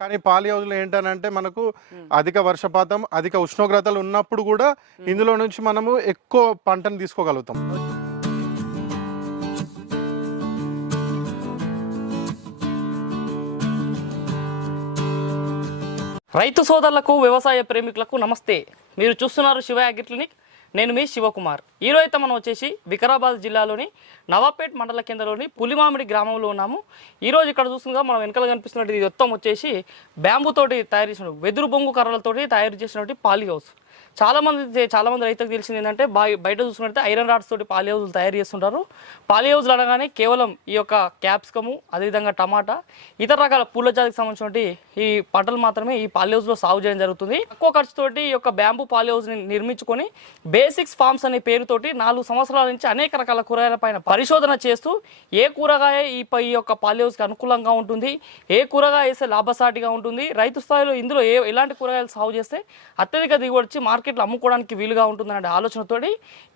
కానీ పాలి హౌస్లో ఏంటనంటే మనకు అధిక వర్షపాతం అధిక ఉష్ణోగ్రతలు ఉన్నప్పుడు కూడా ఇందులో నుంచి మనము ఎక్కువ పంటను తీసుకోగలుగుతాం. రైతు సోదరులకు వ్యవసాయ ప్రేమికులకు నమస్తే. మీరు చూస్తున్నారు శివ అగ్రి క్లినిక్. నేను మీ శివకుమార్. ఈరోజు అయితే మనం వచ్చేసి వికారాబాద్ జిల్లాలోని నవాపేట్ మండల కేంద్రంలోని పులిమామిడి గ్రామంలో ఉన్నాము. ఈరోజు ఇక్కడ చూస్తుండగా మనం వెనకాల కనిపిస్తున్నట్టు ఇది మొత్తం వచ్చేసి బ్యాంబుతోటి తయారు చేసిన వెదురు బొంగు కర్రలతోటి తయారు చేసినటువంటి పాలి హౌస్. చాలా మంది చాలా మంది రైతులకు తెలిసింది ఏంటంటే బయట చూసుకుంటే ఐరన్ రాడ్స్ తోటి పాలిహౌజులు తయారు చేస్తుంటారు. పాలిహౌస్లు అనగానే కేవలం ఈ యొక్క క్యాప్సికము అదేవిధంగా టమాటా ఇతర రకాల పూల జాతికి సంబంధించినటువంటి ఈ పంటలు మాత్రమే ఈ పాలి హౌస్లో సాగు చేయడం జరుగుతుంది. తక్కువ ఖర్చుతోటి ఈ యొక్క బ్యాంబూ పాలిహౌస్ని నిర్మించుకొని బేసిక్స్ ఫార్మ్స్ అనే పేరుతోటి నాలుగు సంవత్సరాల నుంచి అనేక రకాల కూరగాయల పైన పరిశోధన చేస్తూ ఏ కూరగాయ ఈ ఈ యొక్క పాలి అనుకూలంగా ఉంటుంది ఏ కూరగాయ వేస్తే లాభసాటిగా ఉంటుంది రైతు స్థాయిలో ఇందులో ఏ ఎలాంటి కూరగాయలు సాగు చేస్తే అత్యధిక దిగుబడి వచ్చి మార్కెట్లో అమ్ముకోవడానికి వీలుగా ఉంటుందనే ఆలోచనతోటి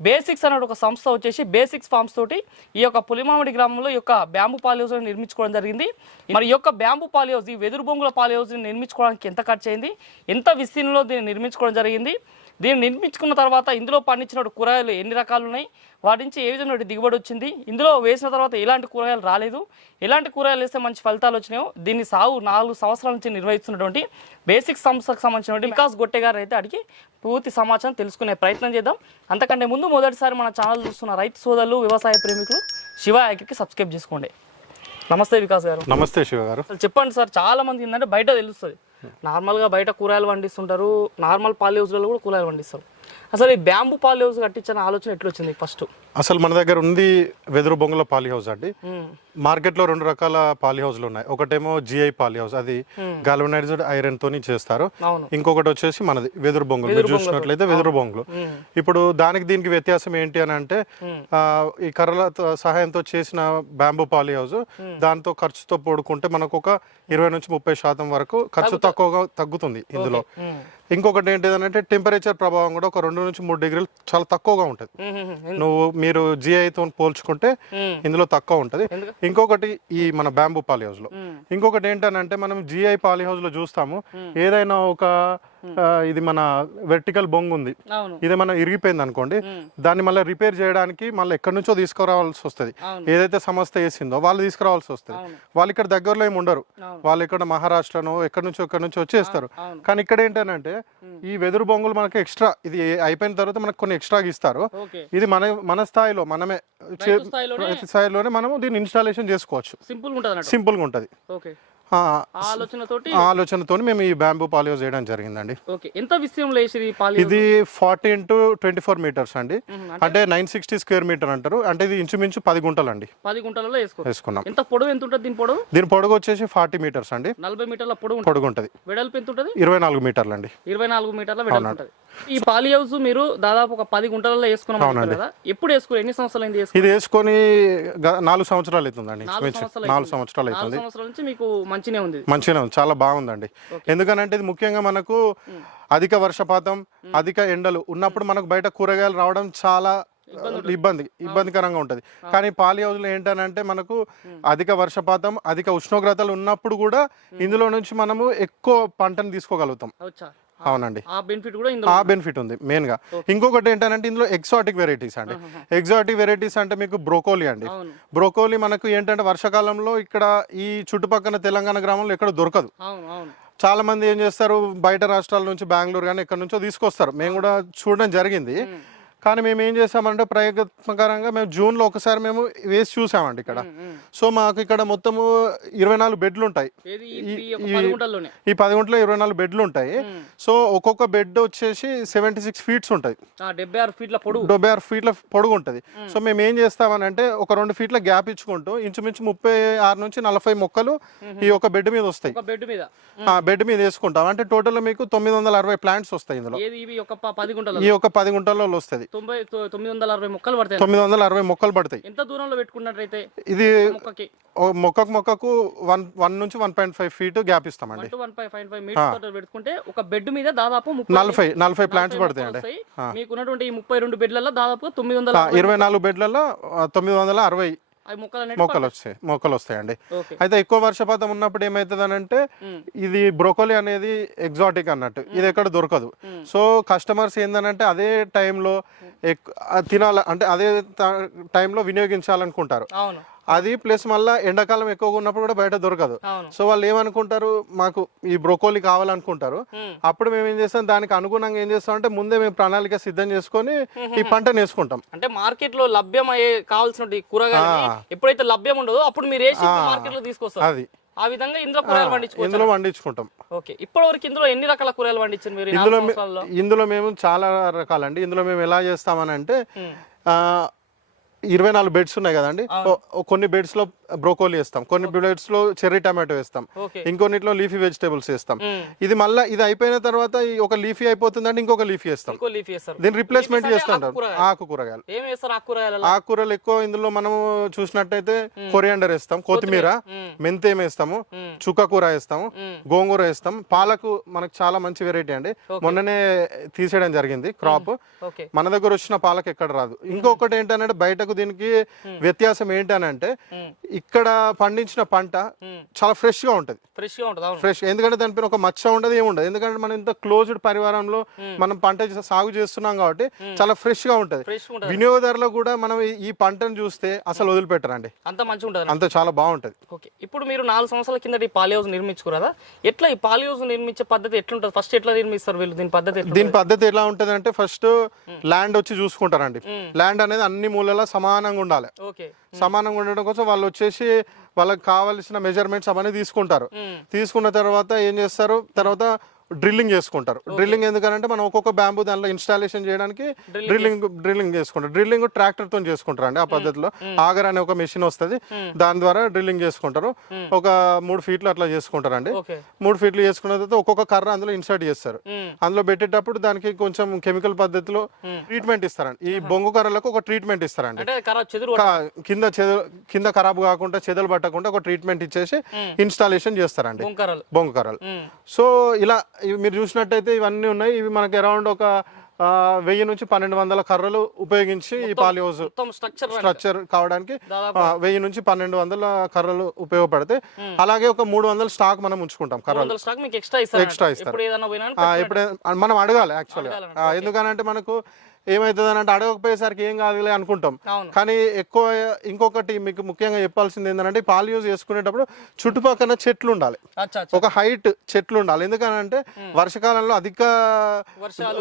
బేసిక్స్ అనే ఒక సంస్థ వచ్చేసి బేసిక్స్ ఫార్మ్స్ తోటి ఈ యొక్క పులిమామిడి గ్రామంలో ఈ యొక్క బ్యాంబు పాలి హౌస్ నిర్మించుకోవడం జరిగింది. మరి ఈ యొక్క బ్యాంబు పాలి హౌస్ ఈ వెదురు బొంగుల పాలి హౌస్ నిర్మించుకోవడానికి ఎంత ఖర్చు అయింది ఎంత విస్తీర్ణంలో దీన్ని నిర్మించుకోవడం జరిగింది? దీన్ని నిర్మించుకున్న తర్వాత ఇందులో పండించిన కూరగాయలు ఎన్ని రకాలు ఉన్నాయి? వాటి నుంచి ఏ విధమైన దిగుబడి వచ్చింది? ఇందులో వేసిన తర్వాత ఎలాంటి కూరగాయలు రాలేదు? ఎలాంటి కూరగాయలు వేస్తే మంచి ఫలితాలు వచ్చినాయో దీన్ని సాగు నాలుగు సంవత్సరాల నుంచి నిర్వహిస్తున్నటువంటి బేసిక్ సంస్థకు సంబంధించినటువంటి వికాస్ గొట్టె గారు అయితే అడిగి పూర్తి సమాచారం తెలుసుకునే ప్రయత్నం చేద్దాం. అంతకంటే ముందు మొదటిసారి మన ఛానల్ చూస్తున్న రైతు సోదరులు వ్యవసాయ ప్రేమికులు శివ యాగ్రికి సబ్స్క్రైబ్ చేసుకోండి. నమస్తే వికాస్ గారు. నమస్తే శివ గారు. చెప్పండి సార్ చాలా మంది ఏంటంటే బయట తెలుస్తుంది. నార్మల్గా బయట కూరగాయలు పండిస్తుంటారు. నార్మల్ పాలి హౌస్లలో కూడా కూరగాయలు పండిస్తారు. అసలు ఈ బ్యాంబూ పాలి హౌస్ కట్టించిన ఆలోచన ఎట్లా వచ్చింది ఫస్ట్? అసలు మన దగ్గర ఉంది వెదురు బొంగుల పాలి హౌస్ అండి. మార్కెట్లో రెండు రకాల పాలి హౌస్లు ఉన్నాయి. ఒకటేమో జిఐ పాలి హౌస్ అది గాల్వనైజ్డ్ ఐరన్ తోని చేస్తారు. ఇంకొకటి వచ్చేసి మనది వెదురు బొంగులు. మీరు చూసినట్లయితే వెదురు బొంగులు. ఇప్పుడు దానికి దీనికి వ్యత్యాసం ఏంటి అని అంటే ఆ, ఈ కర్రల సహాయంతో చేసిన బ్యాంబూ పాలి హౌస్ దాంతో ఖర్చుతో పోడుకుంటే మనకు ఒక ఇరవై నుంచి ముప్పై శాతం వరకు ఖర్చు తక్కువగా తగ్గుతుంది ఇందులో. ఇంకొకటి ఏంటిదంటే టెంపరేచర్ ప్రభావం కూడా ఒక రెండు నుంచి మూడు డిగ్రీలు చాలా తక్కువగా ఉంటుంది. నువ్వు మీరు జిఐతో పోల్చుకుంటే ఇందులో తక్కువ ఉంటుంది? ఇంకొకటి ఈ మన బ్యాంబూ పాలి హౌస్లో ఇంకొకటి ఏంటనంటే మనం జిఐ పాలి హౌస్లో చూస్తాము. ఏదైనా ఒక ఇది మన వెర్టికల్ బొంగు ఉంది. ఇది మనం ఇరిగిపోయింది అనుకోండి దాన్ని మళ్ళీ రిపేర్ చేయడానికి మళ్ళీ ఎక్కడి నుంచో తీసుకురావాల్సి వస్తుంది. ఏదైతే సంస్థ వేసిందో వాళ్ళు తీసుకురావాల్సి వస్తుంది. వాళ్ళు ఇక్కడ దగ్గరలో ఏమి ఉండరు. వాళ్ళు ఇక్కడ మహారాష్ట్రనో ఎక్కడి నుంచో ఎక్కడి నుంచో వచ్చేస్తారు. కానీ ఇక్కడ ఏంటంటే ఈ వెదురు బొంగులు మనకి ఎక్స్ట్రా ఇది అయిపోయిన తర్వాత మనకు కొన్ని ఎక్స్ట్రా ఇస్తారు. ఇది మన మన స్థాయిలో మనమే స్థాయిలోనే మనము దీన్ని ఇన్స్టాలేషన్ చేసుకోవచ్చు. సింపుల్ సింపుల్గా ఉంటుంది. ఆలోచనతోటి? ఆలోచనతో మేము ఈ బ్యాంబూ పాలియో చేయడం జరిగిందండి. ఓకే ఎంత పాలి ఇది forty into twenty four metres అండి. అంటే నైన్ సిక్స్టీ స్క్వేర్ మీటర్ అంటారు. అంటే ఇది ఇంచుమించు పది గుంటలు అండి పది గుంటలలో వేసుకో వేసుకున్నాం. ఎంత పొడవు ఎంత ఉంటుంది దీని పొడవు? దీని పొడుగు వచ్చేసి ఫార్టీ మీటర్స్ అండి. నలభై మీటర్ల పొడవు పొడుగు ఉంటుంది వెడల్పు ఎంత ఉంటుంది? ఇరవై నాలుగు మీటర్లు అండి ఇరవై నాలుగు మీటర్ల వెడల్పు ఉంటుంది. ఈ పాలి హౌస్ మీరు దాదాపు ఒక పది గుంటలలో వేసుకున్నాం కదా? ఎప్పుడు వేసుకోరు? ఎన్ని సంవత్సరాలు వేసుకుని ఇది వేసుకొని గ- నాలుగు సంవత్సరాలు అవుతుందండి. నాలుగు ఇంచుమించు. సంవత్సరాలు నాలుగు సంవత్సరాలు నాలుగు అవుతుంది సంవత్సరాల నుంచి మీకు మంచినే ఉంది. మంచిగానే ఉంది. చాలా బాగుందండి. ఎందుకనంటే ఇది ముఖ్యంగా మనకు అధిక వర్షపాతం అధిక ఎండలు ఉన్నప్పుడు మనకు బయట కూరగాయలు రావడం చాలా ఇబ్బంది ఇబ్బందికరంగా ఉంటుంది. కానీ పాలి హౌస్లో ఏంటనంటే మనకు అధిక వర్షపాతం అధిక ఉష్ణోగ్రతలు ఉన్నప్పుడు కూడా ఇందులో నుంచి మనము ఎక్కువ పంటను తీసుకోగలుగుతాం. అవునండి. ఆ బెనిఫిట్ కూడా ఆ బెనిఫిట్ ఉంది మెయిన్గా. ఇంకొకటి ఏంటంటే ఇందులో ఎక్సాటిక్ వెరైటీస్ అండి. ఎగ్జాటిక్ వెరైటీస్ అంటే మీకు బ్రోకోలీ అండి. బ్రోకోలీ మనకు ఏంటంటే వర్షాకాలంలో ఇక్కడ ఈ చుట్టుపక్కల తెలంగాణ గ్రామంలో ఎక్కడ దొరకదు. చాలా మంది ఏం చేస్తారు బయట రాష్ట్రాల నుంచి బెంగళూరు కానీ ఎక్కడి నుంచో తీసుకొస్తారు. మేము కూడా చూడడం జరిగింది. కానీ మేము ఏం చేసామంటే ప్రయత్నకరంగా మేము జూన్లో ఒకసారి మేము వేసి చూసామండి ఇక్కడ. సో మాకు ఇక్కడ మొత్తము ఇరవై నాలుగు బెడ్లు ఉంటాయి. ఈ- పది గుంటలో ఇరవై నాలుగు బెడ్లు ఉంటాయి. సో ఒక్కొక్క బెడ్ వచ్చేసి సెవెంటీ సిక్స్ ఫీట్స్ ఉంటుంది ఆ, డెబ్బై ఆరు ఫీట్ల పొడుగు. డెబ్బై ఆరు ఫీట్ల పొడుగు ఉంటుంది. సో మేము ఏం చేస్తామని అంటే ఒక రెండు ఫీట్ల గ్యాప్ ఇచ్చుకుంటూ ఇంచుమించు ముప్పై ఆరు నుంచి నలభై మొక్కలు ఈ ఒక బెడ్ మీద వస్తాయి. బెడ్ మీద. బెడ్ మీద వేసుకుంటాం. అంటే టోటల్ మీకు తొమ్మిది వందల అరవై ప్లాంట్స్ వస్తాయి ఇందులో. ఈ ఒక పది గుంటల్లో వస్తుంది. తొంభై తొమ్మిది వందల అరవై మొక్కలు పడతాయి. తొమ్మిది వందల అరవై మొక్కలు పడతాయి. ఎంత దూరంలో పెట్టుకున్నట్లయితే ఇది మొక్కకి? మొక్కకు మొక్కకు వన్ వన్ నుంచి one point five feet gap ఇస్తామండి. One to one five metres పెట్టుకుంటే ఒక బెడ్ మీద దాదాపు నలభై నలభై ప్లాంట్స్ పడతాయి. మీకు ఉన్నటువంటి ఈ ముప్పై రెండు బెడ్లలో దాదాపు తొమ్మిది వందల ఇరవై నాలుగు బెడ్లలో తొమ్మిది వందల అరవై మొక్కలు అనేవి మొక్కలు వస్తాయి మొక్కలు వస్తాయండి. అయితే ఎక్కువ వర్షపాతం ఉన్నప్పుడు ఏమవుతుంది అంటే ఇది బ్రోకోలీ అనేది ఎగ్జాటిక్ అన్నట్టు ఇది ఎక్కడ దొరకదు. సో కస్టమర్స్ ఏందనంటే అదే టైంలో తినాల అంటే అదే టైంలో వినియోగించాలనుకుంటారు. అది ప్లస్ మళ్ళీ ఎండాకాలం ఎక్కువగా ఉన్నప్పుడు కూడా బయట దొరకదు. సో వాళ్ళు ఏమనుకుంటారు? మాకు ఈ బ్రోకోలీ కావాలనుకుంటారు. అప్పుడు మేము ఏం చేస్తాం? దానికి అనుగుణంగా ఏం చేస్తాం అంటే ముందే మేము ప్రణాళిక సిద్ధం చేసుకొని ఈ పంటను వేసుకుంటాం. అంటే మార్కెట్లో లభ్యం అయ్యే కావాల్సిన కూరగాయలు ఎప్పుడైతే లభ్యం ఉండదో అప్పుడు మీరు వేసి మార్కెట్లో తీసుకొస్తారు. అది. ఆ విధంగా ఇందులో కూరగాయలు పండించుకోవచ్చు? ఇందులో పండించుకుంటాం. ఓకే. ఇప్పటి వరకు ఇందులో ఎన్ని రకాల కూరగాయలు పండించారు మీరు? ఇందులో ఇందులో మేము చాలా రకాలండి. ఇందులో మేము ఎలా చేస్తామని అంటే ఇరవై నాలుగు బెడ్స్ ఉన్నాయి కదండి. కొన్ని బెడ్స్లో బ్రోకోలీ వేస్తాం. కొన్ని బెడ్స్లో చెర్రీ టమాటో వేస్తాం. ఇంకొన్నిట్లో లీఫీ వెజిటేబుల్స్ వేస్తాం. ఇది మళ్ళీ ఇది అయిపోయిన తర్వాత ఒక లీఫీ అయిపోతుందంటే ఇంకొక లీఫీ వేస్తాం. దీని రిప్లేస్మెంట్ చేస్తుంటాం వేస్తారు ఆకుకూరగాయలు ఆకుకూరలు ఎక్కువ ఇందులో మనము చూసినట్టయితే కొరియాండర్ వేస్తాం కొత్తిమీర. మెంతేం వేస్తాము. చుక్కకూర వేస్తాము. గోంగూర వేస్తాం. పాలకు మనకు చాలా మంచి వెరైటీ అండి. మొన్ననే తీసేయడం జరిగింది క్రాప్. మన దగ్గర వచ్చిన పాలకు ఎక్కడ రాదు. ఇంకొకటి ఏంటంటే బయటకు దీనికి వ్యత్యాసం ఏంటనంటే. ఇక్కడ పండించిన పంట. చాలా ఫ్రెష్గా ఉంటది. ఫ్రెష్గా ఉంటుంది ఫ్రెష్ ఎందుకంటే దానిపైన ఒక మచ్చ ఉండదు ఏముండదు ఎందుకంటే మనం ఇంత క్లోజ్డ్ పరివారంలో మనం పంట సాగు చేస్తున్నాం కాబట్టి చాలా ఫ్రెష్గా ఉంటది. వినియోగదారులకు కూడా మనం ఈ- పంటను చూస్తే అసలు వదిలిపెట్టరండి. అంత మంచిగా ఉంటుంది అంత చాలా బాగుంటది. ఓకే. ఇప్పుడు మీరు నాలుగు సంవత్సరాల కింద ఈ పాలి హౌస్ నిర్మించుకోరు ఎట్లా ఈ పాలి హౌస్ నిర్మించే పద్ధతి ఎట్లుంటుంది? ఫస్ట్ ఎట్లా నిర్మిస్తారు వీళ్ళు? దీని పద్ధతి దీని పద్ధతి ఎలా ఉంటది అంటే ఫస్ట్ ల్యాండ్ వచ్చి చూసుకుంటారండి. ల్యాండ్ అనేది అన్ని మూలలా సమానంగా ఉండాలి. ఓకే. సమానంగా ఉండడం కోసం వాళ్ళు వచ్చేసి వాళ్ళకి కావాల్సిన మెజర్మెంట్స్ అవన్నీ తీసుకుంటారు. తీసుకున్న తర్వాత ఏం చేస్తారు? తర్వాత డ్రిల్లింగ్ చేసుకుంటారు. డ్రిల్లింగ్ ఎందుకంటే మనం ఒక్కొక్క బ్యాంబూ దానిలో ఇన్స్టాలేషన్ చేయడానికి డ్రిల్లింగ్ డ్రిల్లింగ్ చేసుకుంటారు డ్రిల్లింగ్ ట్రాక్టర్తో చేసుకుంటారు అండి ఆ పద్ధతిలో. ఆగర్ అనే ఒక మెషిన్ వస్తుంది. దాని ద్వారా డ్రిల్లింగ్ చేసుకుంటారు. ఒక మూడు ఫీట్లు అట్లా చేసుకుంటారండి. మూడు ఫీట్లు చేసుకున్న తర్వాత ఒక్కొక్క కర్ర అందులో ఇన్సర్ట్ చేస్తారు. అందులో పెట్టేటప్పుడు దానికి కొంచెం కెమికల్ పద్ధతిలో ట్రీట్మెంట్ ఇస్తారండి. ఈ బొంగు కర్రలకు ఒక ట్రీట్మెంట్ ఇస్తారండి. కింద చెద కింద ఖరాబ్ కాకుండా చెదలు పట్టకుండా ఒక ట్రీట్మెంట్ ఇచ్చేసి ఇన్స్టాలేషన్ చేస్తారండి. బొంగు కర్రలు. సో ఇలా ఇవి మీరు చూసినట్టయితే ఇవన్నీ ఉన్నాయి. ఇవి మనకి అరౌండ్ ఒక వెయ్యి నుంచి పన్నెండు వందల కర్రలు ఉపయోగించి ఈ పాలి హౌస్ స్ట్రక్చర్ కావడానికి వెయ్యి నుంచి పన్నెండు వందల కర్రలు ఉపయోగపడతాయి అలాగే ఒక మూడు వందల స్టాక్ మనం ఉంచుకుంటాం కర్రలు. ఎక్స్ట్రా ఇస్తారు. మనం అడగాలి యాక్చువల్గా ఎందుకనంటే మనకు ఏమవుతుంది అంటే అడగకపోయేసరికి ఏం కాదులే అనుకుంటాం. కానీ ఎక్కువ ఇంకొకటి మీకు ముఖ్యంగా చెప్పాల్సింది ఏంటంటే పాలు యూజ్ చేసుకునేటప్పుడు చుట్టుపక్కల చెట్లు ఉండాలి. ఒక హైట్ చెట్లు ఉండాలి. ఎందుకనంటే వర్షకాలంలో అధిక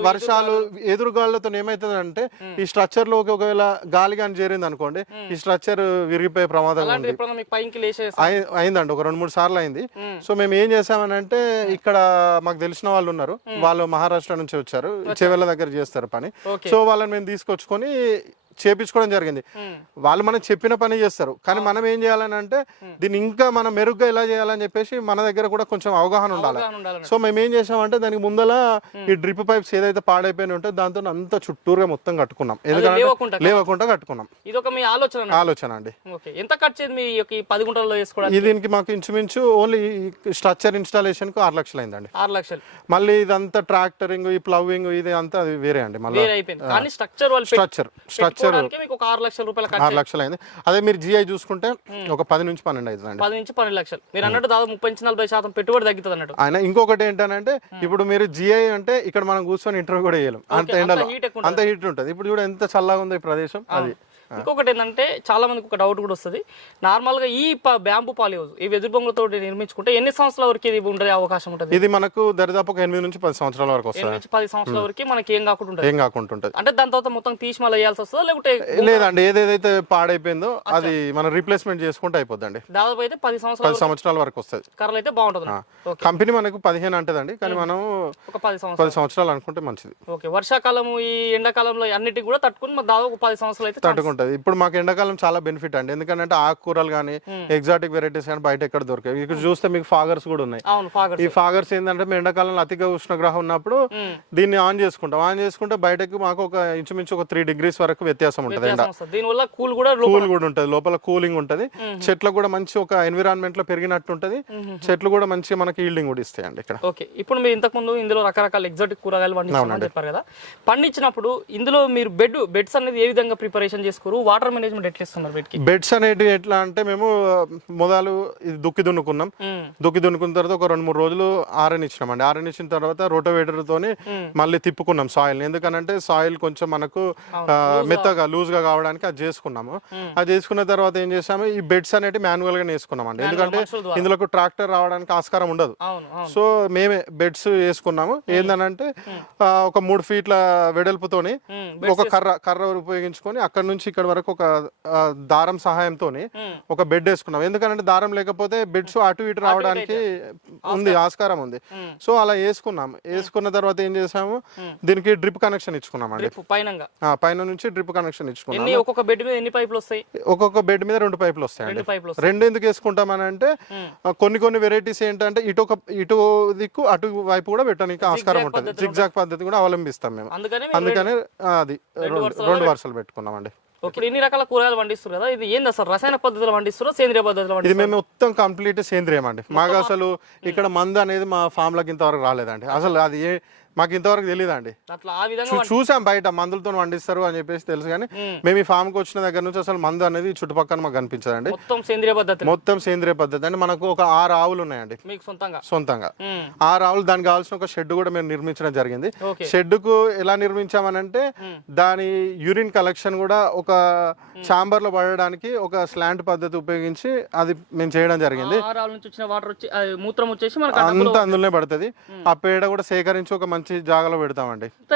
వర్షాలు, ఎదురుగాళ్ళతో ఏమవుతుంది అంటే ఈ స్ట్రక్చర్లోకి ఒకవేళ గాలి కానీ చేరింది అనుకోండి ఈ స్ట్రక్చర్ విరిగిపోయే ప్రమాదం అయిందండి. ఒక రెండు మూడు సార్లు అయింది. సో మేము ఏం చేసామనంటే ఇక్కడ మాకు తెలిసిన వాళ్ళు ఉన్నారు. వాళ్ళు మహారాష్ట్ర నుంచి వచ్చారు. చెవెళ్ళ దగ్గర చేస్తారు పని. ఓకే. సో వాళ్ళని మేము తీసుకొచ్చుకొని చేపించుకోవడం జరిగింది. వాళ్ళు మనం చెప్పిన పని చేస్తారు. కానీ మనం ఏం చేయాలని అంటే దీన్ని ఇంకా మనం మెరుగ్గా ఎలా చేయాలని చెప్పేసి మన దగ్గర కూడా కొంచెం అవగాహన ఉండాలి. సో మేము ఏం చేసామంటే దానికి ముందల ఈ డ్రిప్ పైప్స్ ఏదైతే పాడైపోయిన ఉంటే దాంతో అంత చుట్టూరుగా మొత్తం కట్టుకున్నాం. ఎందుకంటే లేవకుండా కట్టుకున్నాం. ఇది ఒక మీ ఆలోచన. ఆలోచన అండి. ఎంత ఖర్చు మీ పది గుంటల్లో వేసుకోవడానికి? దీనికి మాకు ఇంచుమించు ఓన్లీ స్ట్రక్చర్ ఇన్స్టాలేషన్కు ఆరు లక్షలు అయిందండి. ఆరు లక్షలు. మళ్ళీ ఇదంతా ట్రాక్టరింగ్ ఈ ప్లవింగ్ ఇది అంతా వేరే అండి మళ్ళీ. Structure structure. స్ట్రక్చర్ మీకు ఒక ఆరు లక్షల రూపాయల ఖర్చు ఆరు లక్షలు అయింది అదే మీరు జిఐ చూసుకుంటే ఒక పది నుంచి పన్నెండు అవుతుందండి పది నుంచి పన్నెండు లక్షలు. మీరు అన్నట్టు దాదాపు ముప్పై నుంచి నలభై శాతం పెట్టుబడి తగ్గుతుంది అన్నట్టు. ఆయన ఇంకొకటి ఏంటంటే ఇప్పుడు మీరు జిఐ అంటే ఇక్కడ మనం కూర్చొని ఇంటర్వ్యూ కూడా చేయలేం. అంత ఎండలో. అంత హీట్ ఉంటుంది. ఇప్పుడు చూడ ఎంత చల్లగా ఉంది ఈ ప్రదేశం. అది. ఇంకొకటి ఏంటంటే చాలా మందికి ఒక డౌట్ కూడా వస్తుంది. నార్మల్గా ఈ బ్యాంబూ పాలి హౌస్ ఈ వెదురు బొంగులతో నిర్మించుకుంటే ఎన్ని సంవత్సరాల వరకు ఇది ఉండే అవకాశం ఉంటుంది? ఇది మనకు దరిదాపు ఒక ఎనిమిది నుంచి పది సంవత్సరాల వరకు వస్తుంది? పది సంవత్సరాల వరకు మనకి ఏం కాకుండా ఏం కాకుండా ఉంటుంది. అంటే దాని తర్వాత మొత్తం తీసి మళ్ళీ వేయాల్సి వస్తుందా లేకుంటే లేదండి. ఏదేదైతే పాడైపోయిందో అది మనం రీప్లేస్మెంట్ చేసుకుంటే అయిపోద్దండి. దాదాపు అయితే పది సంవత్సరాల పది సంవత్సరాల వరకు వస్తుంది. కర్రలు అయితే బాగుంటుంది. కంపెనీ మనకు పదిహేను అంటదండి. కానీ మనం ఒక పది సంవత్సరాలు. పది సంవత్సరాలు అనుకుంటే మంచిది. ఓకే. వర్షాకాలము ఈ ఎండాకాలంలో అన్నిటికి కూడా తట్టుకుని దాదాపు పది సంవత్సరాలు అయితే తట్టుకుంటది ఇప్పుడు మాకు ఎండాకాలం చాలా బెనిఫిట్ అండి. ఎందుకంటే ఆకుకూరలు కానీ ఎగ్జాటిక్ వెరైటీస్ కానీ బయట ఎక్కడ దొరకాయి ఇక్కడ చూస్తే మీకు ఫాగర్స్ కూడా ఉన్నాయి. ఈ ఫాగర్స్ ఏంటంటే మేము ఎండాకాలంలో అతిగా ఉష్ణగ్రహం ఉన్నప్పుడు దీన్ని ఆన్ చేసుకుంటాం. ఆన్ చేసుకుంటే బయటకు మాకు ఒక ఇంచుమించు ఒక త్రీ డిగ్రీస్ వరకు వ్యత్యాసం ఉంటుంది ఎండ. దీనివల్ల కూల్ కూడా కూల్ కూడా ఉంటుంది. లోపల కూలింగ్ ఉంటుంది. చెట్లు కూడా మంచి ఒక ఎన్విరాన్మెంట్లో పెరిగినట్టు ఉంటుంది. చెట్లు కూడా మంచి మనకి ఈల్డింగ్ కూడా ఇస్తాయండి ఇక్కడ. ఓకే. ఇప్పుడు మీరు ఇంతకు ముందు ఇందులో రకరకాల ఎగ్జాటిక్ కూరగాయలు పండించామని చెప్పారు కదా. పండించినప్పుడు ఇందులో మీరు బెడ్ బెడ్స్ అనేది ఏ విధంగా ప్రిపరేషన్ చేసుకోరు తీసుకురు వాటర్ మేనేజ్మెంట్ ఎట్లా ఇస్తున్నారు వీటికి? బెడ్స్ అనేటివి ఎట్లా అంటే మేము మొదలు ఇది దుక్కి దున్నుకున్నాం. దుక్కి దున్నుకున్న తర్వాత ఒక రెండు మూడు రోజులు ఆరనిచ్చినామండి. ఆరనిచ్చిన తర్వాత రోటోవేటర్ తోని మళ్ళీ తిప్పుకున్నాం సాయిల్ ఎందుకనంటే సాయిల్ కొంచెం మనకు మెత్తగా లూజ్గా కావడానికి అది చేసుకున్నాము. అది చేసుకున్న తర్వాత ఏం చేసాము? ఈ బెడ్స్ అనేవి మాన్యువల్గా వేసుకున్నామండి ఎందుకంటే మనుషుల ద్వారా. ఇందులో ట్రాక్టర్ రావడానికి ఆస్కారం ఉండదు. సో మేమే బెడ్స్ వేసుకున్నాము. ఏందనంటే ఒక మూడు ఫీట్ల వెడల్పుతోని. ఒక కర్ర కర్ర ఉపయోగించుకొని అక్కడ నుంచి ఇక్కడ వరకు ఒక దారం సహాయంతో మ్మ్. ఒక బెడ్ వేసుకున్నాం. ఎందుకంటే దారం లేకపోతే బెడ్స్ అటు ఇటు రావడానికి ఉంది ఆస్కారం. ఉంది. సో అలా వేసుకున్నాం. వేసుకున్న తర్వాత ఏం చేసాము? దీనికి డ్రిప్ కనెక్షన్ పైనంగా. ఆ, పైన నుంచి డ్రిప్ కనెక్షన్ ఇచ్చుకున్నాం. ఒక్కొక్క బెడ్ మీద ఎన్ని పైపులు వస్తాయి? ఒక్కొక్క బెడ్ మీద రెండు పైపులు వస్తాయి. రెండు ఎందుకు వేసుకుంటామని అంటే కొన్ని కొన్ని వెరైటీస్ ఏంటంటే ఇటు ఒక ఇటు దిక్కు అటు వైపు కూడా పెట్టడానికి ఆస్కారం ఉంటుంది. జిగ్జాగ్ పద్ధతి కూడా అవలంబిస్తాం మేము. అందుకనే అది రెండు రెండు వరుసలు పెట్టుకున్నామండి. ఓకే ఎన్ని రకాల కూరగాయలు పండిస్తారు కదా ఇది ఏంది అసలు? రసాయన పద్ధతిలో పండిస్తారో సేంద్రియ పద్ధతిలో ఇది మేము మొత్తం కంప్లీట్ సేంద్రియం అండి. మాకు అసలు ఇక్కడ మందు అనేది మా ఫామ్ లకి ఇంతవరకు రాలేదండి. అసలు అది ఏ మాకు ఇంతవరకు విధంగా చూ- చూసాం బయట మందులతో పండిస్తారు అని చెప్పేసి తెలుసు కానీ మ్మ్. ఈ ఫామ్కి వచ్చిన దగ్గర నుంచి అసలు మందు అనేది చుట్టుపక్కల మాకు కనిపించదండి. మొత్తం సేంద్రియ పద్ధతి. మొత్తం సేంద్రియ పద్ధతి. అంటే మనకు ఒక ఆరు ఆవులు ఉన్నాయండి. సొంతంగా. ఆరు ఆవులు దానికి కావాల్సిన ఒక షెడ్ కూడా మేము నిర్మించడం జరిగింది. ఓకే. షెడ్కు ఎలా నిర్మించామనంటే. దాని యూరిన్ కలెక్షన్ కూడా ఒక ఛాంబర్లో పడడానికి ఒక స్లాంట్ పద్ధతి ఉపయోగించి అది మేము చేయడం జరిగింది. మూత్రం వచ్చేసి అంత అందులోనే పడుతుంది. ఆ పేడ కూడా సేకరించి ఒక మంచి జాగాలో పెడతామండి. ఇంత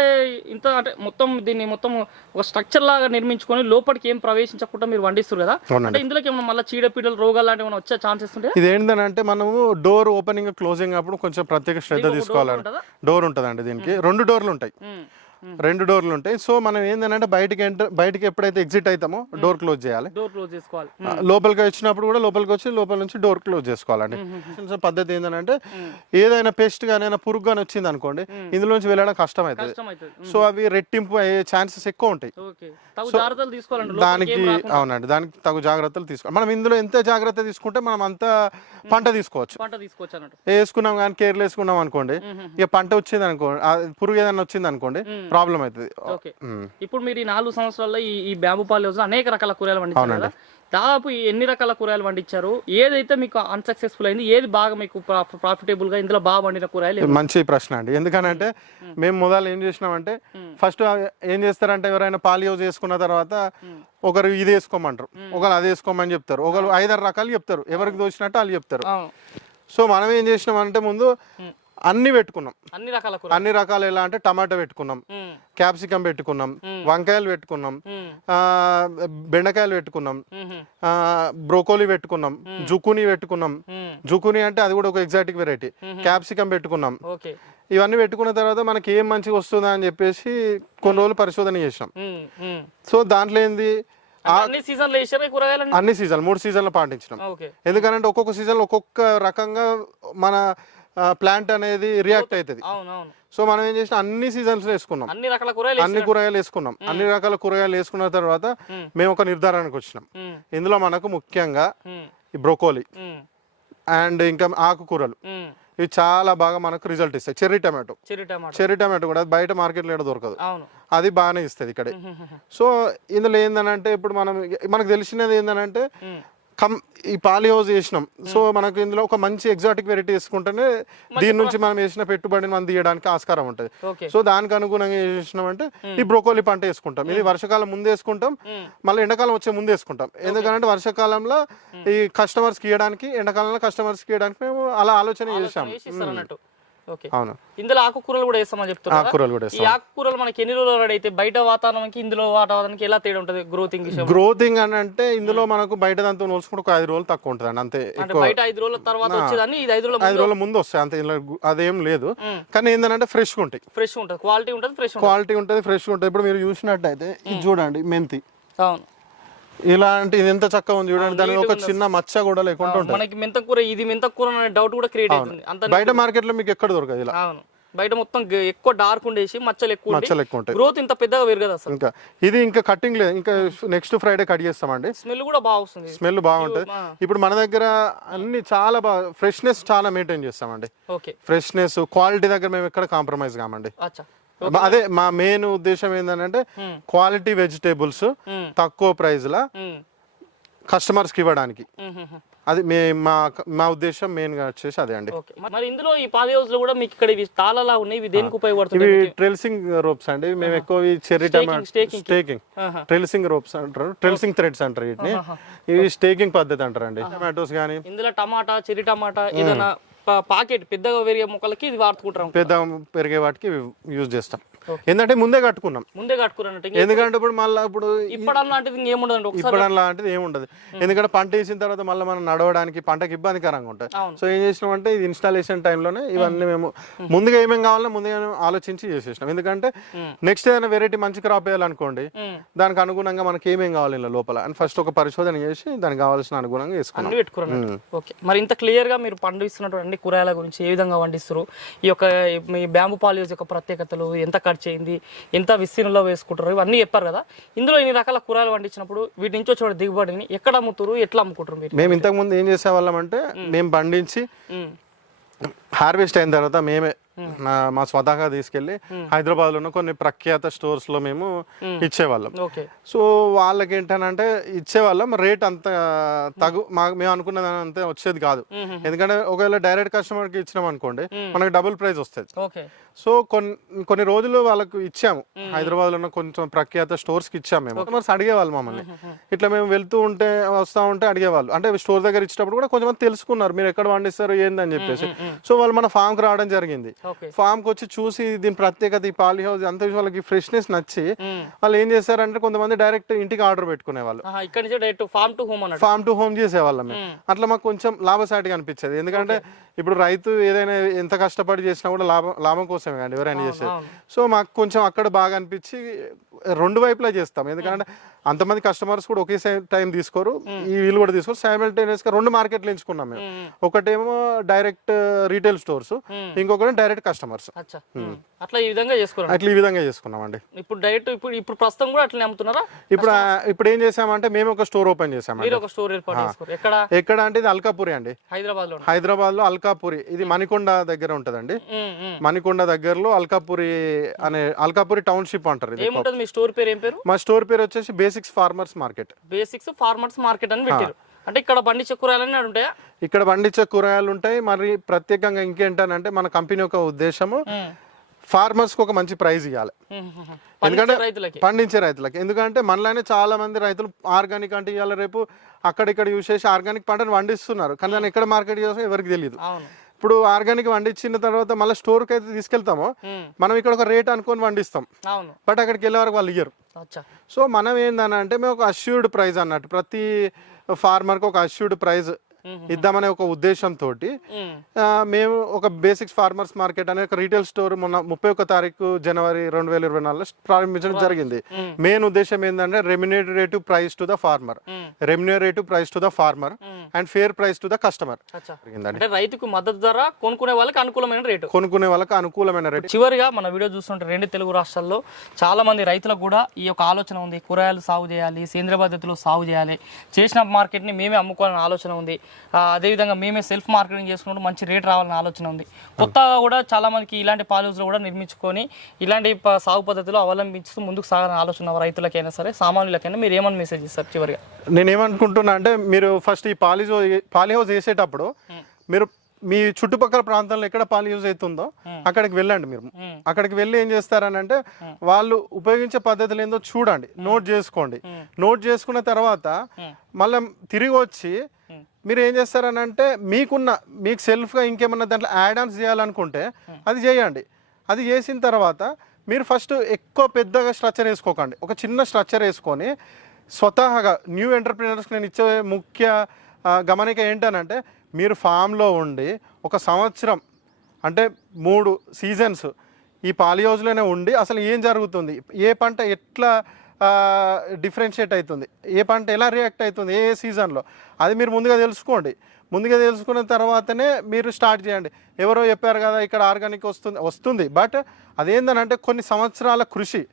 ఇంత అంటే మొత్తం దీన్ని మొత్తం ఒక స్ట్రక్చర్ లాగా నిర్మించుకొని లోపలికి ఏం ప్రవేశించకుండా మీరు వండిస్తారు కదా? అంటే ఇందులోకి ఏమైనా మళ్ళీ చీడపీడలు రోగాలు లాంటివి ఏమైనా వచ్చే ఛాన్సెస్ ఉంటే ఇది ఏంటంటే మనము డోర్ ఓపెనింగ్ క్లోజింగ్ అప్పుడు కొంచెం ప్రత్యేక శ్రద్ధ తీసుకోవాలండి. డోర్ ఉంటుందండి దీనికి. రెండు డోర్లు ఉంటాయి. రెండు డోర్లు ఉంటాయి. సో మనం ఏంటంటే బయటికి ఎంటర్ బయటికి ఎప్పుడైతే ఎగ్జిట్ అవుతామో డోర్ క్లోజ్ చేయాలి. డోర్ క్లోజ్ చేసుకోవాలి. లోపలికి వచ్చినప్పుడు కూడా లోపలికి వచ్చి లోపల నుంచి డోర్ క్లోజ్ చేసుకోవాలండి. పద్ధతి ఏంటంటే ఏదైనా పెస్ట్ కానీ ఏదైనా పురుగు కానీ వచ్చింది అనుకోండి ఇందులో నుంచి వెళ్ళడం కష్టం అవుతుంది సో అవి రెట్టింపు అయ్యే ఛాన్సెస్ ఎక్కువ ఉంటాయి. దానికి అవునండి దానికి తగు జాగ్రత్తలు తీసుకోవాలి. మనం ఇందులో ఎంత జాగ్రత్త తీసుకుంటే మనం అంత పంట తీసుకోవచ్చు. పంట తీసుకోవచ్చు వేసుకున్నాం కానీ కేర్లు వేసుకున్నాం అనుకోండి ఇక పంట వచ్చింది అనుకోండి పురుగు ఏదైనా వచ్చింది అనుకోండి ప్రాబ్లం అవుతుంది. ఓకే. ఇప్పుడు మీరు ఈ నాలుగు సంవత్సరాల్లో ఈ ఈ బ్యాంబు పాలియోస్ అనేక రకాల కూరగాయలు పండించారు కదా. దాదాపు ఎన్ని రకాల కూరగాయలు పండించారు ఏదైతే మీకు అన్సక్సెస్ఫుల్ అయింది ఏది బాగా మీకు ప్రాఫిటబుల్గా ఇందులో బాగా పండిన కూరగాయలు? మంచి ప్రశ్న అండి. ఎందుకనంటే మేము మొదలు ఏం చేసినామంటే ఫస్ట్ ఏం చేస్తారంటే ఎవరైనా పాలు యూజ్ చేసుకున్న తర్వాత ఒకరు ఇది వేసుకోమంటారు. ఒకరు అది వేసుకోమని చెప్తారు. ఒకరు ఐదారు రకాలు చెప్తారు. ఎవరికి దోచినట్టు వాళ్ళు చెప్తారు. సో మనం ఏం చేసినామంటే ముందు అన్ని పెట్టుకున్నాం. అన్ని రకాల కూర అన్ని రకాలు ఎలా అంటే టమాటా పెట్టుకున్నాం. క్యాప్సికం పెట్టుకున్నాం. వంకాయలు పెట్టుకున్నాం. బెండకాయలు పెట్టుకున్నాం. బ్రోకోలీ పెట్టుకున్నాం. జుకుని పెట్టుకున్నాం. జుకుని అంటే అది కూడా ఒక ఎగ్జాటిక్ వెరైటీ క్యాప్సికం పెట్టుకున్నాం. ఇవన్నీ పెట్టుకున్న తర్వాత మనకి ఏం మంచిగా వస్తుందా అని చెప్పేసి కొన్ని రోజులు పరిశోధన. మ్మ్. సో దాంట్లో ఏంది? అన్ని సీజన్లు సీజన్ మూడు సీజన్లు పాటించినాం. ఎందుకంటే ఒక్కొక్క సీజన్లో ఒక్కొక్క రకంగా మన ప్లాంట్ అనేది రియాక్ట్ అవుతుంది. సో మనం ఏం చేసినా అన్ని సీజన్స్ వేసుకున్నాం. అన్ని రకాల కూరగాయలు అన్ని కూరగాయలు వేసుకున్నాం. అన్ని రకాల కూరగాయలు వేసుకున్న తర్వాత మ్మ్. ఒక నిర్ధారణకు వచ్చినాం. ఇందులో మనకు ముఖ్యంగా. ఈ బ్రోకోలీ. అండ్ ఇంకా ఆకుకూరలు. ఇవి చాలా బాగా మనకు రిజల్ట్ ఇస్తాయి. Cherry tomato. Cherry tomato. కూడా అది బయట మార్కెట్లో ఏడ దొరకదు. అది బాగానే ఇస్తుంది ఇక్కడ. సో ఇందులో ఏందనంటే ఇప్పుడు మనం మనకు తెలిసినది ఏందనంటే మ్మ్. కమ్ ఈ పాలి హౌస్ చేసినాం. సో మనకు ఇందులో ఒక మంచి ఎగ్జాటిక్ వెరైటీ వేసుకుంటేనే దీని నుంచి మనం వేసిన పెట్టుబడిని మనం తీయడానికి ఆస్కారం ఉంటుంది. సో దానికి అనుగుణంగా ఏం చేసినామంటే ఈ బ్రోకోలీ పంట వేసుకుంటాం. ఇది వర్షాకాలం ముందు వేసుకుంటాం. మళ్ళీ ఎండాకాలం వచ్చే ముందు వేసుకుంటాం. ఎందుకంటే వర్షాకాలంలో ఈ కస్టమర్స్కి ఇవ్వడానికి ఎండాకాలంలో కస్టమర్స్కి ఇవ్వడానికి మేము అలా ఆలోచన చేసాం అవును. ఇందులో ఆకుకూరలు కూడా వేస్తామని చెప్తున్నారు ఆకుకూరలు కూడా ఈ ఆకుకూరలు మనకి ఎన్ని రోజులు అయితే బయట వాతావరణానికి ఇందులో వాతావరణానికి ఎలా తేడా ఉంటుంది గ్రోతింగ్ గ్రోతింగ్ అని అంటే ఇందులో మనకు బయట దాంతో పోల్చుకుంటే ఒక ఐదు రోజులు తక్కువ ఉంటుంది అండి అంతే బయట ఐదు రోజుల తర్వాత వచ్చేదాన్ని ఇది ఐదు రోజుల ఐదు రోజుల ముందు వస్తాయి అంతే. గు- అదేం లేదు. కానీ ఏంటంటే ఫ్రెష్గా ఉంటాయి. ఫ్రెష్ ఉంటుంది. క్వాలిటీ ఉంటుంది ఫ్రెష్ ఉంటుంది. క్వాలిటీ ఉంటుంది ఫ్రెష్గా ఉంటుంది. ఇప్పుడు మీరు చూసినట్టయితే ఇది చూడండి మెంతి. అవును. ఇలాంటి ఇది ఎంత చక్కగా ఉంది చూడండి. దాని ఒక చిన్న మచ్చ కూడా లేకుండా ఉంటుంది. మనకి మెంతకూర ఇది మెంతకూర అనే డౌట్ కూడా క్రియేట్ అవుతుంది. అంత బయట మార్కెట్లో మీకు ఎక్కడ దొరకదు ఇలా. అవును. బయట మొత్తం ఎక్కువ డార్క్ ఉండేసి మచ్చలు ఎక్కువ మచ్చలు ఎక్కువ ఉంటాయి. గ్రోత్ ఇంత పెద్దగా పెరగదు అసలు. ఇంకా ఇది ఇంకా కటింగ్ లేదు. ఇంకా నెక్స్ట్ ఫ్రైడే కట్ చేస్తామండి. స్మెల్ కూడా బాగా వస్తుంది. స్మెల్ బాగుంటుంది. ఇప్పుడు మన దగ్గర అన్ని చాలా బాగా ఫ్రెష్నెస్ చాలా మెయింటైన్ చేస్తామండి. ఓకే. ఫ్రెష్నెస్ క్వాలిటీ దగ్గర మేము ఎక్కడ కాంప్రమైజ్ కామండి. అచ్చా. అదే మా మెయిన్ ఉద్దేశం ఏంటంటే క్వాలిటీ వెజిటేబుల్స్. తక్కువ ప్రైస్ లా. కస్టమర్స్కి ఇవ్వడానికి. అది మే మా మా ఉద్దేశం మెయిన్గా వచ్చేసి అదే అండి. మరి ఇందులో ఈ పాది హౌస్లో కూడా మీకు ఇక్కడ ఇవి తాళలా ఉన్నాయి? ఇవి దేనికి ఇవి ఉపయోగపడుతుంది ట్రెల్సింగ్ రోప్స్ అండి. మేము ఎక్కువ ఈ cherry tomato. Staking. Trellising ropes అంటారు. ట్రెల్సింగ్ థ్రెడ్స్ అంటారు వీటిని. ఇవి స్టేకింగ్ పద్ధతి అంటారు అండి టమాటోస్ కానీ ఇందులో టమాటా చెరి టమాటా ఏదైనా పాకెట్ పెద్దగా పెరిగే మొక్కలకి ఇది వాడుకుంటాం పెద్ద పెరిగే వాటికి యూజ్ చేస్తాం. ఏంటంటే ముందే కట్టుకున్నాం. ముందే కట్టుకున్నట్టు ఎందుకంటే ఇప్పుడు మళ్ళీ ఇప్పుడు ఇప్పడం లాంటిది ఇప్పుడు లాంటిది ఏముండదు ఎందుకంటే పంట వేసిన తర్వాత మళ్ళీ మనం నడవడానికి పంటకి ఇబ్బందికరంగా ఉంటుంది. సో ఏం చేసినాం అంటే ఇది ఇన్స్టాలేషన్ టైంలోనే ఇవన్నీ మేము ముందుగా ఏమేమి కావాలో ముందుగా ఆలోచించి చేసేసినాం. ఎందుకంటే నెక్స్ట్ ఏదైనా వెరైటీ మంచి క్రాప్ వేయాలనుకోండి. దానికి అనుగుణంగా మనకి ఏమేం కావాలి ఇలా లోపల? అని ఫస్ట్ ఒక పరిశోధన చేసి దానికి కావాల్సిన అనుగుణంగా వేసుకున్నాం ఓకే. మరి ఇంత క్లియర్గా మీరు పండిస్తున్నటువంటి కూరగాయల గురించి ఏ విధంగా పండిస్తారు ఈ యొక్క మీ బ్యాంబు పాలియోస్ యొక్క ప్రత్యేకతలు ఎంత ఖర్చు అయింది ఎంత విస్తీర్ణంలో వేసుకుంటారు ఇవన్నీ చెప్పారు కదా. ఇందులో ఇన్ని రకాల కూరగాయలు పండించినప్పుడు వీటి నుంచి వచ్చే దిగుబడిని ఎక్కడ అమ్ముతారు ఎట్లా అమ్ముకుంటారు మీరు? మేము ఇంతకు ముందు ఏం చేసేవాళ్ళం అంటే మేము. పండించి. హార్వెస్ట్ అయిన తర్వాత మేమే మా స్వతహాగా తీసుకెళ్ళి హైదరాబాద్లో ఉన్న కొన్ని ప్రఖ్యాత స్టోర్స్లో మేము. ఇచ్చేవాళ్ళం. సో వాళ్ళకి ఏంటనంటే ఇచ్చేవాళ్ళం. రేట్ అంత తగు మా- మేము అనుకున్నది అంత వచ్చేది కాదు. ఎందుకంటే ఒకవేళ డైరెక్ట్ కస్టమర్కి ఇచ్చినాం అనుకోండి మనకి డబుల్ ప్రైస్ వస్తుంది. సో కొన్ని కొన్ని రోజులు వాళ్ళకు ఇచ్చాము. హైదరాబాద్లో ఉన్న కొంచెం ప్రఖ్యాత స్టోర్స్కి ఇచ్చాము మేము. కస్టమర్స్ అడిగేవాళ్ళు మమ్మల్ని. ఇట్లా మేము వెళ్తూ ఉంటే వస్తా ఉంటే అడిగేవాళ్ళు. అంటే స్టోర్ దగ్గర ఇచ్చినప్పుడు కూడా కొంతమంది తెలుసుకున్నారు. మీరు ఎక్కడ పండిస్తారు ఏందని చెప్పేసి. సో వాళ్ళు మన ఫామ్కి రావడం జరిగింది. ఫామ్కి వచ్చి చూసి దీని ప్రత్యేకత ఈ పాలి హౌస్ అంత వాళ్ళకి ఫ్రెష్నెస్ నచ్చి మ్మ్. వాళ్ళు ఏం చేశారంటే కొంతమంది డైరెక్ట్ ఇంటికి ఆర్డర్ పెట్టుకునే వాళ్ళు ఆహా, ఇక్కడ నుంచి direct farm to home farm to home చేసేవాళ్ళం అట్లా మాకు కొంచెం లాభసాటిగా అనిపించేది. ఎందుకంటే ఇప్పుడు రైతు ఏదైనా ఎంత కష్టపడి చేసినా కూడా లాభం లాభం కోసమే అండి ఎవరైనా చేసేది. సో మాకు కొంచెం అక్కడ బాగా అనిపించి రెండు వైపులా చేస్తాం. ఎందుకంటే అంతమంది కస్టమర్స్ కూడా ఒకే టైం తీసుకోరు. ఈ వీళ్ళు కూడా తీసుకోరు. సైమల్టేనియస్గా రెండు మార్కెట్లు ఎంచుకున్నాం మేము. ఒకటేమో డైరెక్ట్ రీటైల్ స్టోర్స్ ఇంకొకటి డైరెక్ట్ కస్టమర్స్ అట్లా ఈ విధంగా చేసుకోరండి అట్లా ఈ విధంగా చేసుకున్నాం అండి ఇప్పుడు డైరెక్ట్ ఇప్పుడు ఇప్పుడు ప్రస్తుతం కూడా అట్లనే అమ్ముతున్నారా? ఇప్పుడు ఇప్పుడు ఏం చేసామంటే మేము ఒక స్టోర్ ఓపెన్ చేసామండి. మీరు ఒక స్టోర్ ఏర్పాటు ఎక్కడ? ఎక్కడ అంటే ఇది అల్కాపురి అండి. హైదరాబాద్లో హైదరాబాద్లో అల్కాపురి. ఇది మణికొండ దగ్గర ఉంటదండి. మణికొండ దగ్గరలో అల్కాపురి అనే అల్కాపురి టౌన్షిప్ అంటారు ఇది మీ స్టోర్ పేరు ఏం పేరు? మా స్టోర్ పేరు వచ్చేసి basics farmers market. Basics farmers market అని పెట్టారు అంటే ఇక్కడ పండించే కూరగాయలన్నీ ఆడ ఉంటాయా? ఇక్కడ పండించే కూరగాయలు ఉంటాయి. మరి ప్రత్యేకంగా ఇంకేంటనంటే మన కంపెనీ యొక్క ఉద్దేశము ఫార్మర్స్కి ఒక మంచి ప్రైజ్ ఇవ్వాలి రైతులకి. పండించే రైతులకి. ఎందుకంటే మనలోనే చాలా మంది రైతులు ఆర్గానిక్ అంటే ఇవాళ రేపు అక్కడిక్కడ యూజ్ చేసి ఆర్గానిక్ పంటను పండిస్తున్నారు. కానీ దాన్ని ఎక్కడ మార్కెట్ చేస్తామో ఎవరికి తెలియదు ఇప్పుడు ఆర్గానిక్ వండించిన తర్వాత మళ్ళీ స్టోర్కి అయితే తీసుకెళ్తామో. మనం ఇక్కడ ఒక రేట్ అనుకొని వండిస్తాం. బట్ అక్కడికి వెళ్ళే వరకు వాళ్ళు ఇయ్యరు. సో మనం ఏందని అంటే మేము ఒక అష్యూర్డ్ ప్రైజ్ అన్నట్టు ప్రతి ఫార్మర్కి ఒక అష్యూర్డ్ ప్రైజ్ ఇద్దామనే ఒక ఉద్దేశంతో మేము. ఒక బేసిక్స్ ఫార్మర్స్ మార్కెట్ అనే ఒక రీటైల్ స్టోర్ మొన్న ముప్పై ఒక తారీఖు జనవరి రెండు వేల ఇరవై నాలుగులో ప్రారంభించడం జరిగింది. మెయిన్ ఉద్దేశం ఏంటంటే remunerative price to the farmer remunerative price to the farmer. And fair price to the customer అంటే రైతుకు మద్దతు ధర కొనుక్కునే వాళ్ళకి అనుకూలమైన రేటు. కొనుక్కునే వాళ్ళకి అనుకూలమైన రేట్. చివరిగా మన వీడియో చూస్తుంటే రెండు తెలుగు రాష్ట్రాల్లో చాలా మంది రైతులకు కూడా ఈ యొక్క ఆలోచన ఉంది. కూరగాయలు సాగు చేయాలి సేంద్రియ పద్ధతిలో సాగు చేయాలి. చేసిన మార్కెట్ని మేమే అమ్ముకోవాలని ఆలోచన ఉంది. అదేవిధంగా మేమే సెల్ఫ్ మార్కెటింగ్ చేసుకుంటూ మంచి రేట్ రావాలని ఆలోచన ఉంది. కొత్తగా కూడా చాలా మందికి ఇలాంటి పాలూజ్లు కూడా నిర్మించుకొని ఇలాంటి సాగు పద్ధతిలో అవలంబిస్తూ ముందుకు సాగాలని ఆలోచన రైతులకైనా సరే సామాన్యులకైనా మీరు ఏమని మెసేజ్ ఇస్తారు చివరిగా? నేనేమనుకుంటున్నా అంటే మీరు ఫస్ట్ ఈ పాలి పాలి హౌస్ వేసేటప్పుడు మీరు మీ చుట్టుపక్కల ప్రాంతంలో ఎక్కడ పాలి యూజ్ అవుతుందో అక్కడికి వెళ్ళండి మీరు. అక్కడికి వెళ్ళి ఏం చేస్తారని అంటే వాళ్ళు ఉపయోగించే పద్ధతులు ఏందో చూడండి నోట్ చేసుకోండి. నోట్ చేసుకున్న తర్వాత మళ్ళీ తిరిగి వచ్చి మీరు ఏం చేస్తారని అంటే మీకున్న మీకు సెల్ఫ్గా ఇంకేమన్నా దాంట్లో యాడ్ ఆన్స్ చేయాలనుకుంటే అది చేయండి. అది చేసిన తర్వాత మీరు ఫస్ట్ ఎక్కువ పెద్దగా స్ట్రక్చర్ వేసుకోకండి. ఒక చిన్న స్ట్రక్చర్ వేసుకొని స్వతహాగా న్యూ ఎంటర్ప్రినర్స్కి నేను ఇచ్చే ముఖ్య గమనిక ఏంటనంటే మీరు ఫామ్లో ఉండి ఒక సంవత్సరం అంటే మూడు సీజన్స్ ఈ పాలియోజ్లోనే ఉండి అసలు ఏం జరుగుతుంది? ఏ పంట ఎట్లా డిఫరెన్షియేట్ అవుతుంది. ఏ పంట ఎలా రియాక్ట్ అవుతుంది? ఏ సీజన్లో అది మీరు ముందుగా తెలుసుకోండి. ముందుగా తెలుసుకున్న తర్వాతనే మీరు స్టార్ట్ చేయండి. ఎవరో చెప్పారు కదా ఇక్కడ ఆర్గానిక్ వస్తుంది వస్తుంది. బట్ అదేందనంటే కొన్ని సంవత్సరాల కృషి.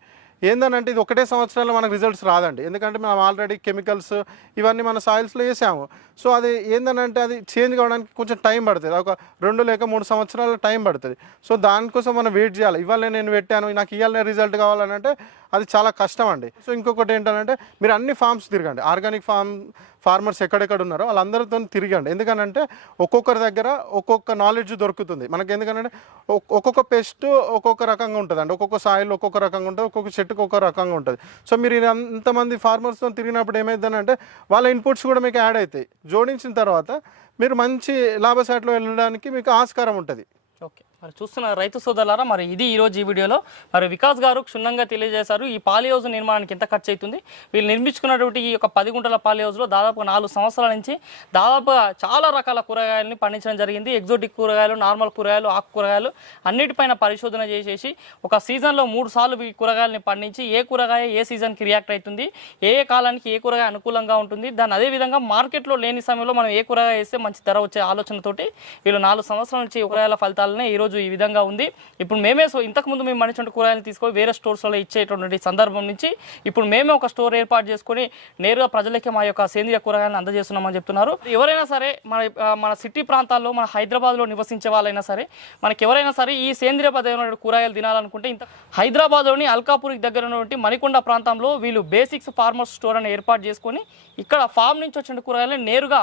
ఏందనంటే ఇది ఒకటే సంవత్సరంలో మనకు రిజల్ట్స్ రాదండి. ఎందుకంటే మనం ఆల్రెడీ కెమికల్స్ ఇవన్నీ మన సాయిల్స్లో వేసాము. సో అది ఏందనంటే అది చేంజ్ కావడానికి కొంచెం టైం పడుతుంది. ఒక రెండు లేక మూడు సంవత్సరాల టైం పడుతుంది. సో దానికోసం మనం వెయిట్ చేయాలి. ఇవాళ నేను పెట్టాను నాకు ఇవాళ రిజల్ట్ కావాలంటే అది చాలా కష్టం అండి సో ఇంకొకటి ఏంటంటే మీరు అన్ని ఫార్మ్స్ తిరగండి. ఆర్గానిక్ ఫార్మ్ ఫార్మర్స్ ఎక్కడెక్కడ ఉన్నారో వాళ్ళందరితో తిరగండి. ఎందుకనంటే ఒక్కొక్కరి దగ్గర ఒక్కొక్క నాలెడ్జ్ దొరుకుతుంది. మనకి ఎందుకంటే ఒక్కొక్క పెస్ట్ ఒక్కొక్క రకంగా ఉంటుంది అండి ఒక్కొక్క సాయిల్ ఒక్కొక్క రకంగా ఉంటుంది. ఒక్కొక్క చెట్టుకు ఒక్కొక్క రకంగా ఉంటుంది. సో మీరు ఇది అంతమంది ఫార్మర్స్తో తిరిగినప్పుడు ఏమైందనంటే వాళ్ళ ఇన్పుట్స్ కూడా మీకు యాడ్ అవుతాయి. జోడించిన తర్వాత మీరు మంచి లాభసాట్లో వెళ్ళడానికి మీకు ఆస్కారం ఉంటుంది. ఓకే. మరి చూస్తున్న రైతు సోదరులారా మరి ఇది ఈరోజు ఈ వీడియోలో. మరి వికాస్ గారు క్షుణ్ణంగా తెలియజేశారు ఈ పాలి హౌస్ నిర్మాణానికి ఎంత ఖర్చు అవుతుంది వీళ్ళు నిర్మించుకున్నటువంటి ఈ యొక్క పది గుంటల పాలి హౌస్లో దాదాపు నాలుగు సంవత్సరాల నుంచి దాదాపుగా చాలా రకాల కూరగాయలని పండించడం జరిగింది. ఎగ్జోటిక్ కూరగాయలు నార్మల్ కూరగాయలు ఆకు కూరగాయలు అన్నిటిపైన పరిశోధన చేసేసి ఒక సీజన్లో మూడు సార్లు ఈ కూరగాయలని పండించి ఏ కూరగాయ ఏ సీజన్కి రియాక్ట్ అవుతుంది ఏ ఏ కాలానికి ఏ కూరగాయ అనుకూలంగా ఉంటుంది దాని అదేవిధంగా మార్కెట్లో లేని సమయంలో మనం ఏ కూరగాయ వేస్తే మంచి ధర వచ్చే ఆలోచనతోటి వీళ్ళు నాలుగు సంవత్సరాల నుంచి ఈ కూరగాయల ఫలితాలనే ఈ ఈరోజు ఈ విధంగా ఉంది. ఇప్పుడు మేమే సో ఇంతకుముందు మేము మంచి కూరగాయలు తీసుకొని వేరే స్టోర్స్లో ఇచ్చేటువంటి సందర్భం నుంచి ఇప్పుడు మేమే ఒక స్టోర్ ఏర్పాటు చేసుకొని నేరుగా ప్రజలకి మా యొక్క సేంద్రియ కూరగాయలను అందజేస్తున్నామని చెప్తున్నారు. ఎవరైనా సరే మన మన సిటీ ప్రాంతాల్లో మన హైదరాబాద్లో నివసించే వాళ్ళైనా సరే మనకి ఎవరైనా సరే ఈ సేంద్రియ పదమైన కూరగాయలు తినాలనుకుంటే ఇంత హైదరాబాద్లోని అల్కాపూర్కి దగ్గర ఉన్నటువంటి మణికొండ ప్రాంతంలో వీళ్ళు బేసిక్స్ ఫార్మర్స్ స్టోర్ అని ఏర్పాటు చేసుకొని ఇక్కడ ఫామ్ నుంచి వచ్చిన కూరగాయలను నేరుగా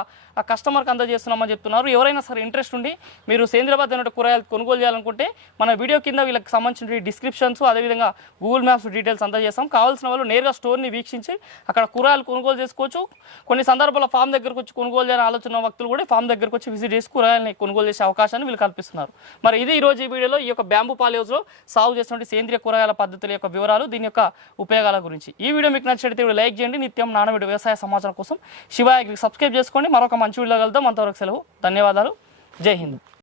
కస్టమర్కి అందజేస్తున్నామని చెప్తున్నారు. ఎవరైనా సరే ఇంట్రెస్ట్ ఉండి మీరు సేంద్రియాబాద్ అనే కూరగాయలు కొనుగోలు చేయాలనుకుంటే మన వీడియో కింద వీళ్ళకి సంబంధించిన డిస్క్రిప్షన్స్ అదేవిధంగా గూగుల్ మ్యాప్స్ డీటెయిల్స్ అంతా చేస్తాం. కావాల్సిన వాళ్ళు నేరుగా స్టోర్ని వీక్షించి అక్కడ కూరగాయలు కొనుగోలు చేసుకోవచ్చు. కొన్ని సందర్భాల్లో ఫామ్ దగ్గరకు వచ్చి కొనుగోలు చేయాలని ఆలోచన వ్యక్తులు కూడా ఫామ్ దగ్గరకు వచ్చి విజిట్ చేసి కూరగాయలని కొనుగోలు చేసే అవకాశాన్ని వీళ్ళు కల్పిస్తున్నారు. మరి ఇది ఈ రోజు ఈ వీడియోలో ఈ యొక్క బ్యాంబూ పాలేజ్లో సాగు చేసినటువంటి సేంద్రియ కూరగాయల పద్ధతుల యొక్క వివరాలు దీని యొక్క ఉపయోగాల గురించి. ఈ వీడియో మీకు నచ్చినట్లయితే లైక్ చేయండి. నిత్యం నానబెట్టి వ్యవసాయ సమాచారం కోసం శివాయకి సబ్స్క్రైబ్ చేసుకోండి మరొక మంచి వీడియో కలుద్దాం. అంతవరకు సెలవు. ధన్యవాదాలు. జై హింద్.